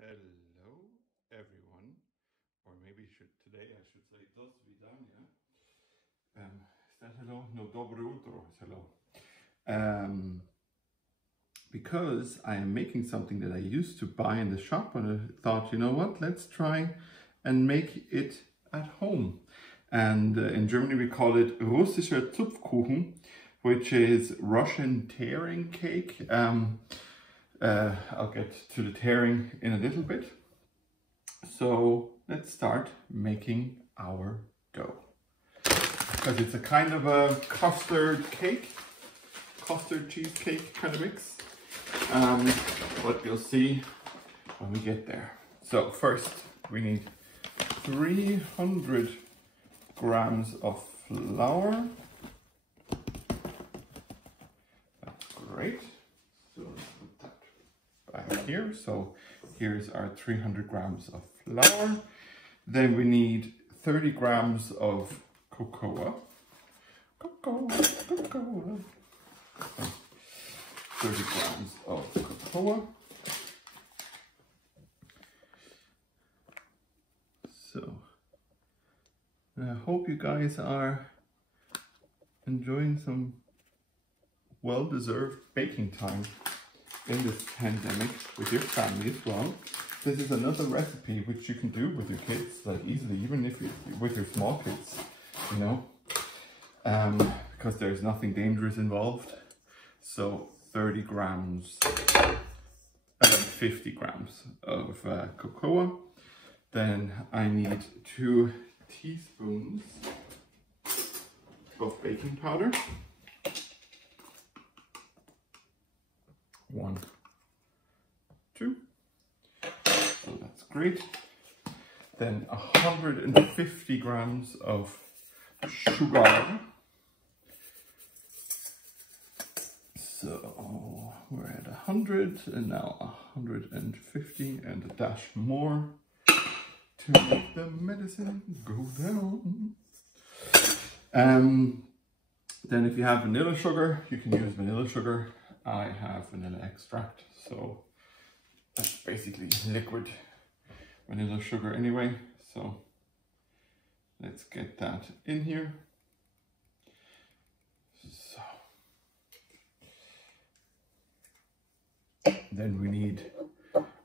Hello, everyone. Or maybe today I should say do svidania. Is that hello? No, dobro utro is hello. Because I am making something that I used to buy in the shop, and I thought, you know what, let's try and make it at home. And in Germany we call it Russischer Zupfkuchen, which is Russian tearing cake. I'll get to the tearing in a little bit. So let's start making our dough. Because it's a kind of a custard cheesecake kind of mix. But you'll see when we get there. So first we need 300 grams of flour. That's great. So let's put that back here. So here's our 300 grams of flour. Then we need 30 grams of cocoa. 30 grams of cocoa. So I hope you guys are enjoying some well-deserved baking time in this pandemic with your family as well. This is another recipe which you can do with your kids, like easily, even if you with your small kids, you know, because there's nothing dangerous involved. So 30 grams, 50 grams of cocoa. Then I need 2 teaspoons of baking powder. 1, 2. So that's great. Then 150 grams of sugar. So we're at 100 and now 150 and a dash more to make the medicine go down. Then if you have vanilla sugar, you can use vanilla sugar. I have vanilla extract, so that's basically liquid vanilla sugar anyway. So let's get that in here. So then we need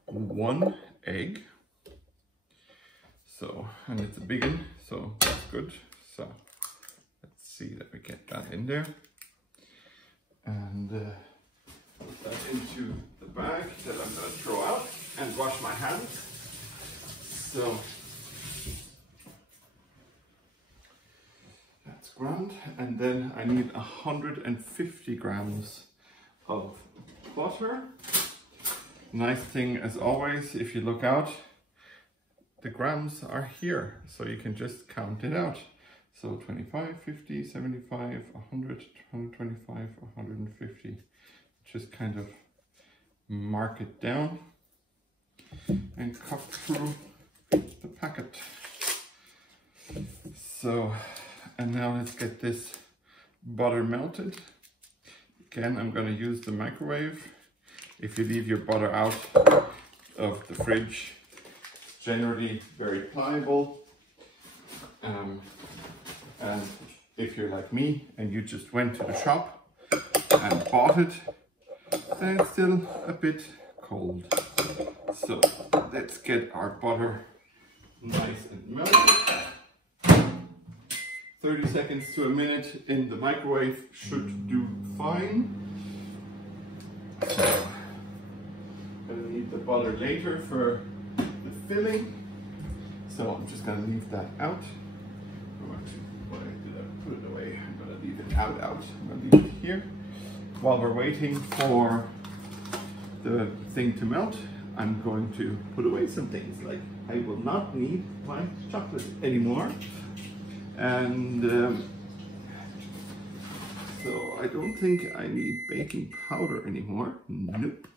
1 egg. So, and it's a big one, so that's good. So let's see that we get that in there. And put that into the bag that I'm going to throw out and wash my hands. So that's grand. And then I need 150 grams of butter. Nice thing as always, if you look out, the grams are here, so you can just count it out. So 25, 50, 75, 100, 125, 150. Just kind of mark it down and cut through the packet. So, and now let's get this butter melted. Again, I'm going to use the microwave. If you leave your butter out of the fridge, it's generally very pliable. And if you're like me and you just went to the shop and bought it, then it's still a bit cold. So let's get our butter nice and melted. 30 seconds to a minute in the microwave should do fine. So I'm gonna need the butter later for the filling. So I'm just gonna leave that out. Oh, actually, why did I put it away? I'm gonna leave it out. I'm gonna leave it here. While we're waiting for the thing to melt, I'm going to put away some things. Like, I will not need my chocolate anymore. And so I don't think I need baking powder anymore. Nope.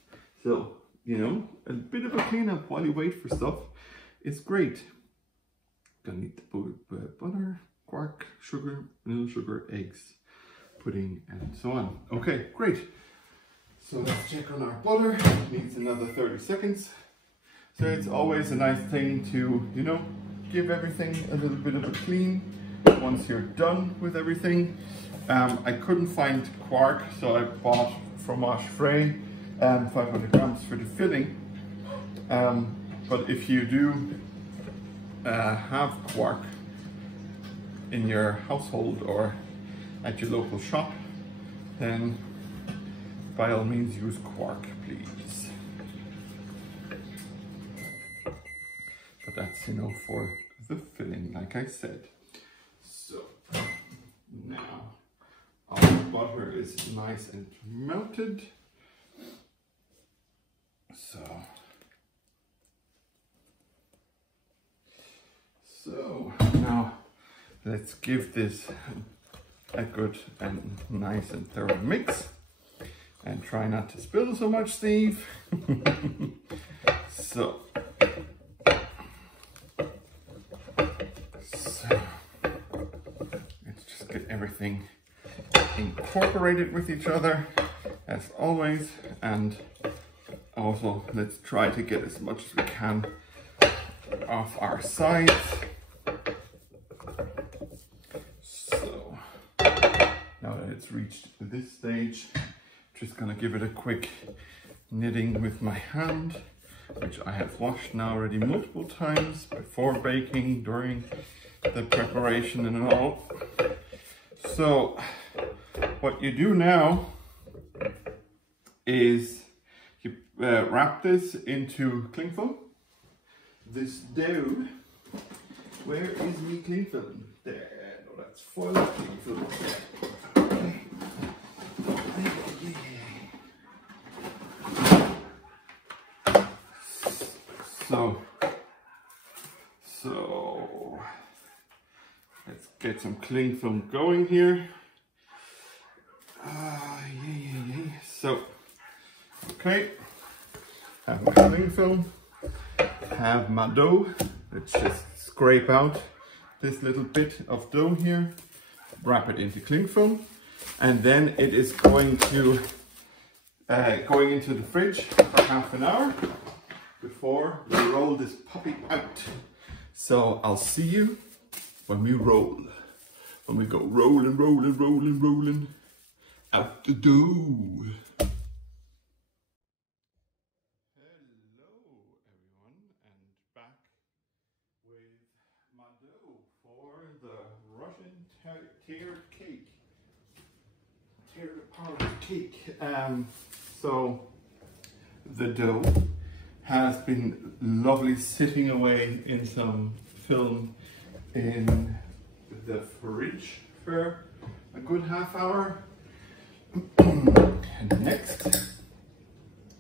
So, you know, a bit of a cleanup while you wait for stuff is great. Gonna need the butter, quark, sugar, vanilla sugar, eggs, pudding, and so on. Okay, great. So let's check on our butter. It needs another 30 seconds. So it's always a nice thing to, you know, give everything a little bit of a clean once you're done with everything. I couldn't find Quark, so I bought fromage frais, 500 grams for the filling. But if you do have Quark in your household or at your local shop, then by all means use Quark, please. But that's, you know, for the filling, like I said. So now our butter is nice and melted. So now let's give this a good and nice and thorough mix. And try not to spill so much, Steve. So let's just get everything incorporated with each other as always, and also let's try to get as much as we can off our sides. So now that it's reached this stage, just gonna give it a quick knitting with my hand, which I have washed now already multiple times before baking, during the preparation and all. So what you do now is you wrap this into cling film. This dough, where is me cling film? There, no, that's foil cling film. Okay. So let's get some cling film going here. So, okay, have my cling film, have my dough. Let's just scrape out this little bit of dough here, wrap it into cling film, and then it is going to going into the fridge for half an hour before we roll this puppy out. So I'll see you when we roll. When we go rolling, rolling, rolling, rolling out the dough. Hello everyone, and back with my dough for the Russian tiered cake. Tiered apart cake. So the dough has been lovely sitting away in some film in the fridge for a good half hour. And next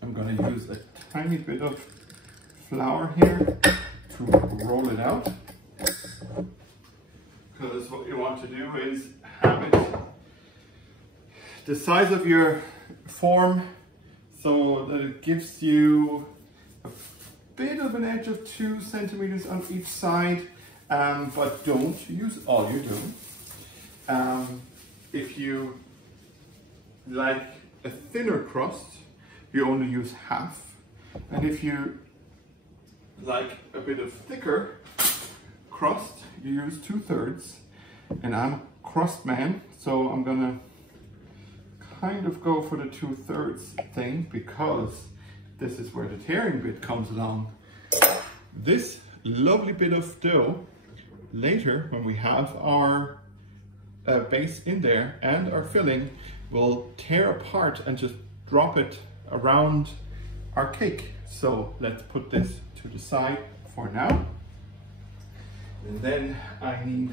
I'm going to use a tiny bit of flour here to roll it out, because what you want to do is have it the size of your form so that it gives you a bit of an edge of 2 centimeters on each side, but don't use all your dough. If you like a thinner crust, you only use half, and if you like a bit of thicker crust, you use 2/3. And I'm a crust man, so I'm gonna kind of go for the 2/3 thing, because this is where the tearing bit comes along. This lovely bit of dough, later when we have our base in there and our filling, will tear apart and just drop it around our cake. So let's put this to the side for now. And then I need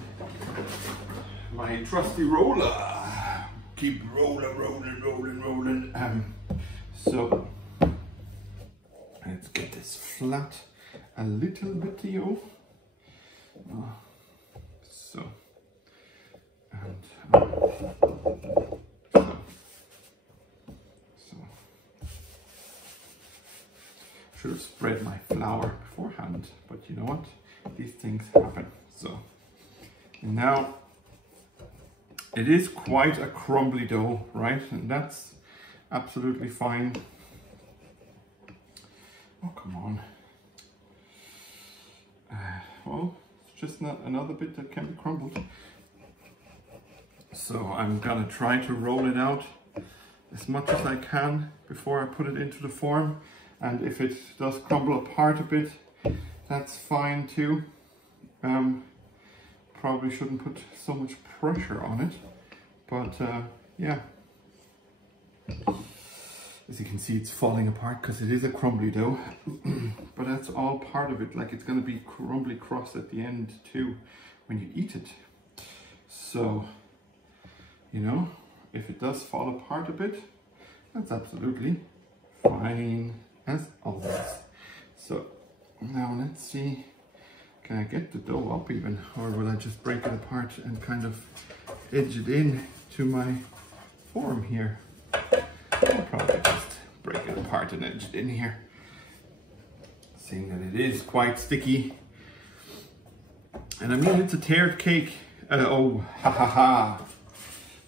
my trusty roller. Keep rolling, rolling, rolling, rolling. So let's get this flat a little bit, so, and so should have spread my flour beforehand, but you know what? These things happen. So now it is quite a crumbly dough, right? And that's absolutely fine. Oh, come on. oh, it's just not another bit that can be crumbled. So I'm gonna try to roll it out as much as I can before I put it into the form. And if it does crumble apart a bit, that's fine too. Probably shouldn't put so much pressure on it, but yeah. As you can see, it's falling apart because it is a crumbly dough, but that's all part of it. Like, it's going to be crumbly crust at the end too when you eat it. So, you know, if it does fall apart a bit, that's absolutely fine as always. So now let's see, can I get the dough up even, or will I just break it apart and kind of edge it in to my form here? I'll probably just break it apart and edge it in here, seeing that it is quite sticky. And I mean, it's a tiered cake. Oh, ha ha ha.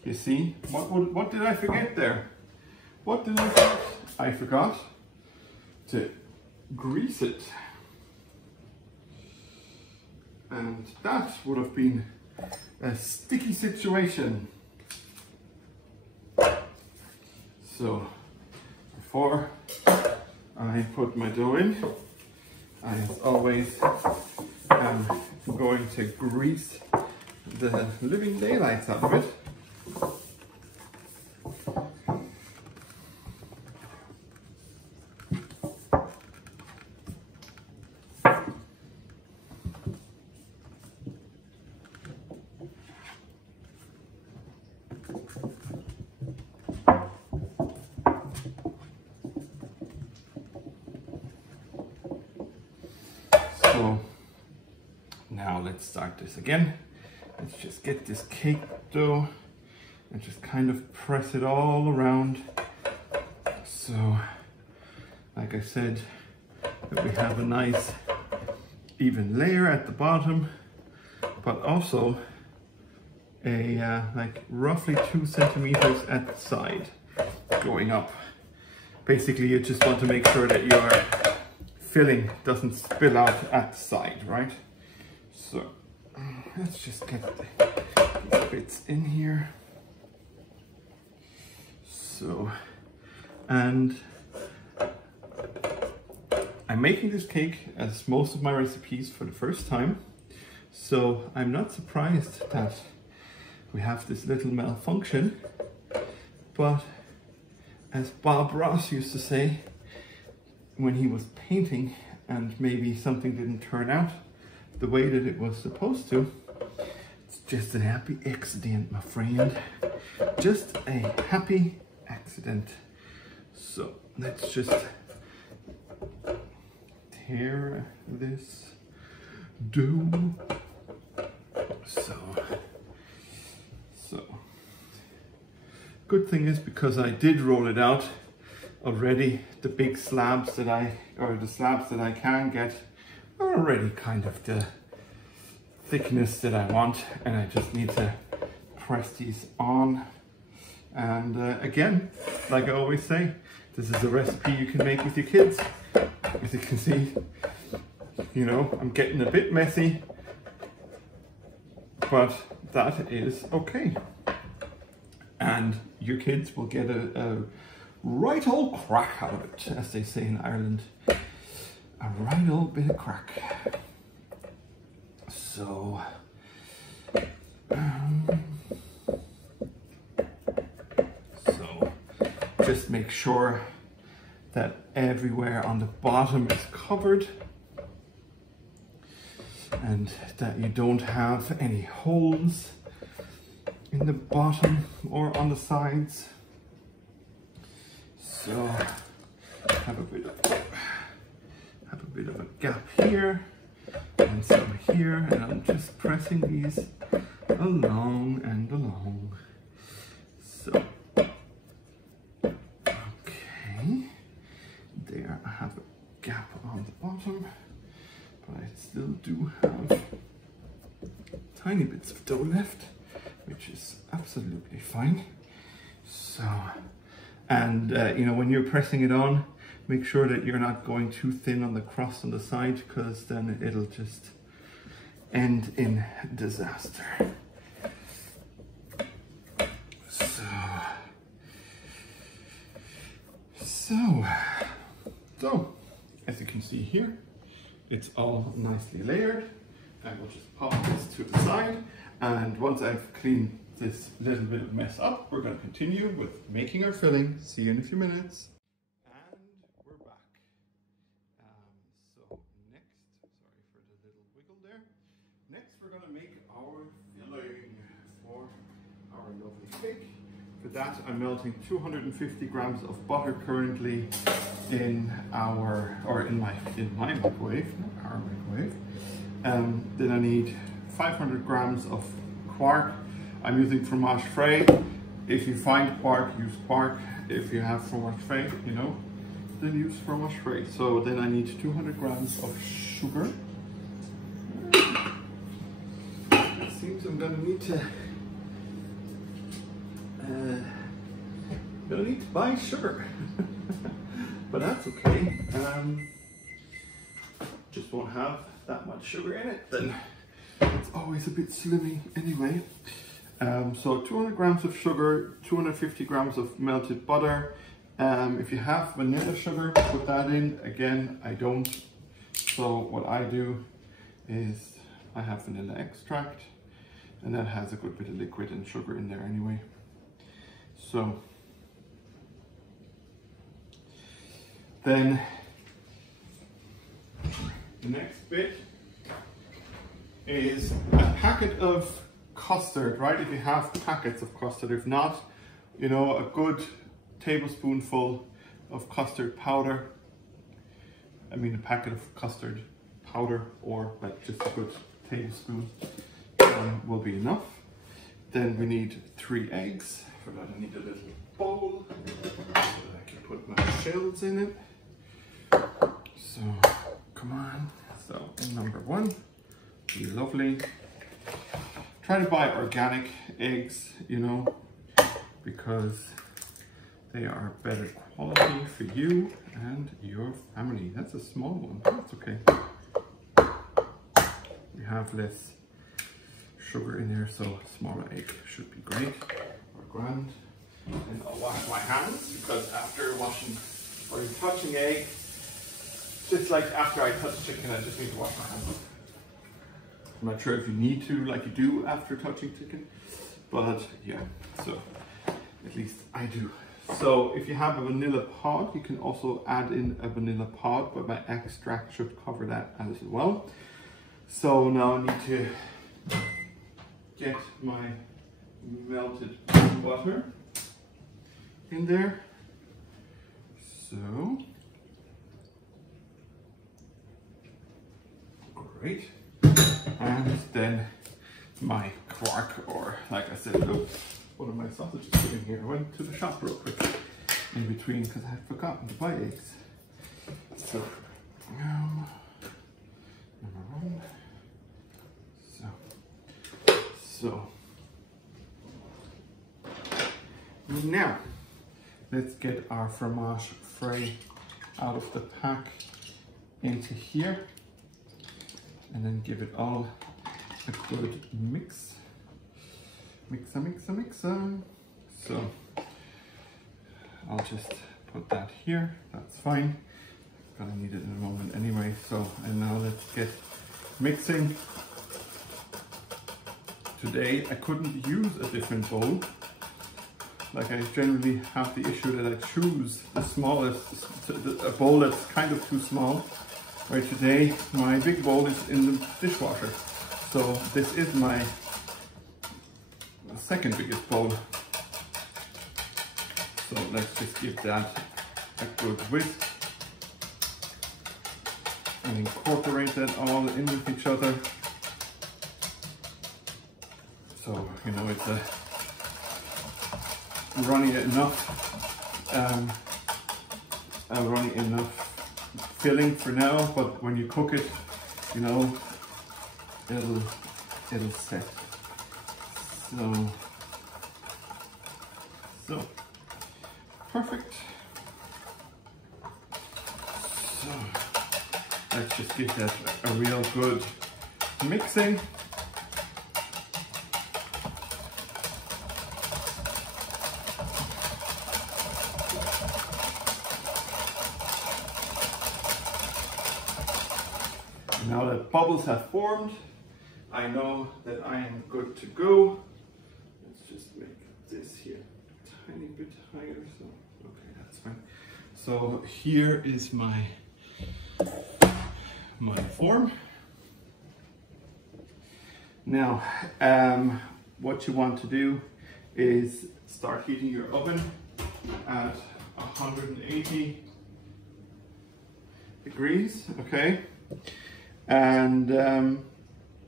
You see, what did I forget there? What did I forget? I forgot to grease it. And that would have been a sticky situation. So before I put my dough in, I as always am going to grease the living daylights out of it. So now let's start this again. Let's just get this cake dough and just kind of press it all around. So, like I said, that we have a nice even layer at the bottom, but also a like roughly 2 centimeters at the side going up. Basically, you just want to make sure that your filling doesn't spill out at the side, right? So let's just get these bits in here. So, and I'm making this cake, as most of my recipes, for the first time. So I'm not surprised that we have this little malfunction, but as Bob Ross used to say, when he was painting and maybe something didn't turn out the way that it was supposed to, it's just a happy accident, my friend. Just a happy accident. So let's just tear this dough. So good thing is, because I did roll it out already, the big slabs that the slabs that I can get are already kind of the thickness that I want, and I just need to press these on. And again, like I always say, this is a recipe you can make with your kids. As you can see, you know, I'm getting a bit messy, but that is okay. And your kids will get a right old crack out of it, as they say in Ireland. A right old bit of crack. So, just make sure that everywhere on the bottom is covered and that you don't have any holes in the bottom or on the sides. So have a bit of a gap here and some here, and I'm just pressing these along and along. So okay, there I have a gap on the bottom, but I still do have tiny bits of dough left, which is absolutely fine. So, and you know, when you're pressing it on, make sure that you're not going too thin on the crust on the side, because then it'll just end in disaster. So, as you can see here, it's all nicely layered, and we'll just pop this to the side. And once I've cleaned this little bit of mess up, we're going to continue with making our filling. See you in a few minutes. And we're back. So next, sorry for the little wiggle there. Next, we're going to make our filling for our lovely cake. For that, I'm melting 250 grams of butter currently in my microwave, not our microwave. Then I need 500 grams of Quark. I'm using fromage frais. If you find Quark, use Quark. If you have fromage frais, you know, then use fromage frais. So then I need 200 grams of sugar. It seems I'm gonna need to buy sugar. But that's okay. Just won't have that much sugar in it, then it's always a bit slimmy anyway. So 200 grams of sugar, 250 grams of melted butter. If you have vanilla sugar, put that in. Again, I don't. So what I do is I have vanilla extract, and that has a good bit of liquid and sugar in there anyway. So then the next bit is a packet of custard, right? If you have packets of custard, if not, you know, a good tablespoonful of custard powder. I mean a packet of custard powder, or like just a good tablespoon will be enough. Then we need 3 eggs. For that I need a little bowl so that I can put my shells in it. So come on. So number 1, be lovely. Try to buy organic eggs, you know, because they are better quality for you and your family. That's a small one, that's okay. You have less sugar in there, so a smaller egg should be great or grand. And I'll wash my hands, because after washing or touching egg, just like after I touch chicken, I just need to wash my hands. I'm not sure if you need to, like you do after touching chicken, but yeah, so at least I do. So if you have a vanilla pod, you can also add in a vanilla pod, but my extract should cover that as well. So now I need to get my melted butter in there. So great. And then my Quark, or like I said, look, one of my sausages sitting here. I went to the shop real quick in between because I had forgotten to buy eggs. So number 1. So now let's get our fromage frais out of the pack into here, and then give it all a good mix. Mixa. So I'll just put that here, that's fine. Gonna need it in a moment anyway. So, and now let's get mixing. Today I couldn't use a different bowl. Like I generally have the issue that I choose the smallest, a bowl that's kind of too small. Right, today my big bowl is in the dishwasher. So this is my second biggest bowl. So let's just give that a good whisk and incorporate that all in with each other. So, you know, it's a runny enough filling for now, but when you cook it, you know, it'll set. So perfect. So let's just give that a real good mixing. Now that bubbles have formed, I know that I am good to go. Let's just make this here a tiny bit higher. So, okay, that's fine. So here is my form. Now, what you want to do is start heating your oven at 180 degrees, okay? And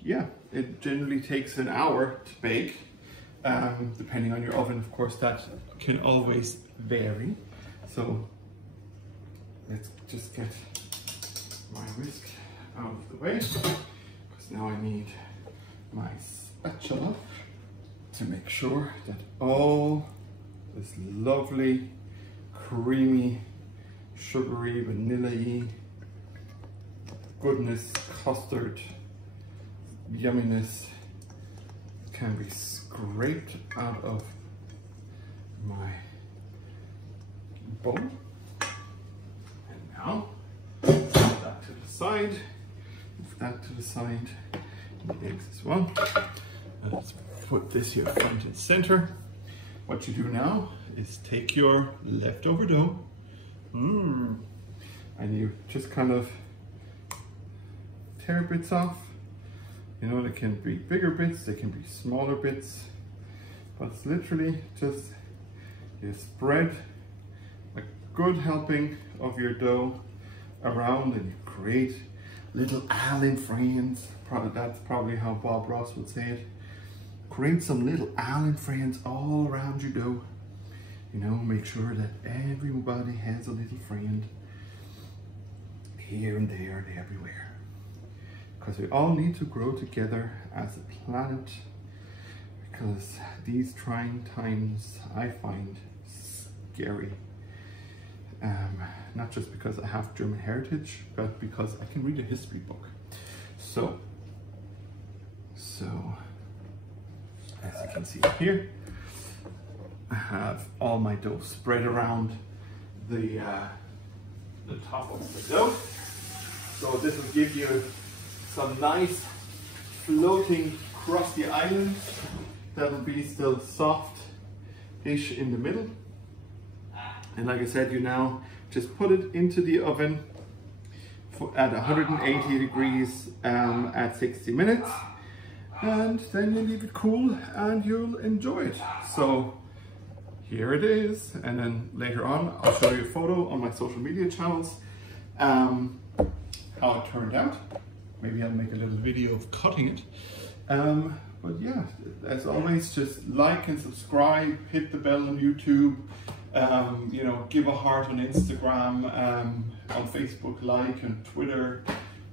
yeah, it generally takes an hour to bake, depending on your oven. Of course, that can always vary. So let's just get my whisk out of the way, because now I need my spatula to make sure that all this lovely, creamy, sugary, vanilla-y goodness, custard, yumminess can be scraped out of my bowl. And now, move that to the side, move that to the side, the eggs as well. And let's put this here front and center. What you do now is take your leftover dough, and you just kind of tear bits off. You know, they can be bigger bits, they can be smaller bits, but it's literally just you spread a good helping of your dough around and you create little island friends. That's probably how Bob Ross would say it. Create some little island friends all around your dough. You know, make sure that everybody has a little friend here and there and everywhere. Because we all need to grow together as a planet, because these trying times I find scary. Not just because I have German heritage, but because I can read a history book. So as you can see here, I have all my dough spread around the top of the dough. So this will give you some nice floating crusty islands that'll be still soft-ish in the middle. And like I said, you now just put it into the oven at 180 degrees at 60 minutes. And then you leave it cool and you'll enjoy it. So here it is. And then later on, I'll show you a photo on my social media channels, how it turned out. Maybe I'll make a little video of cutting it. But yeah, as always, just like and subscribe, hit the bell on YouTube, you know, give a heart on Instagram, on Facebook, like, and Twitter,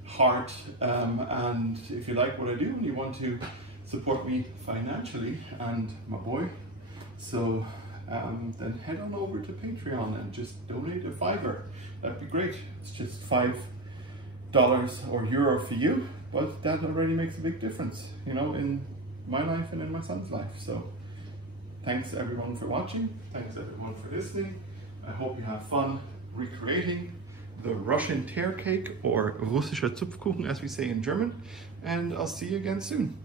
heart. And if you like what I do and you want to support me financially and my boy, so then head on over to Patreon and just donate a $5. That'd be great. It's just $5 or euro for you, but that already makes a big difference, you know, in my life and in my son's life. So thanks everyone for watching, thanks everyone for listening. I hope you have fun recreating the Russian tear cake, or Russischer Zupfkuchen as we say in German, and I'll see you again soon.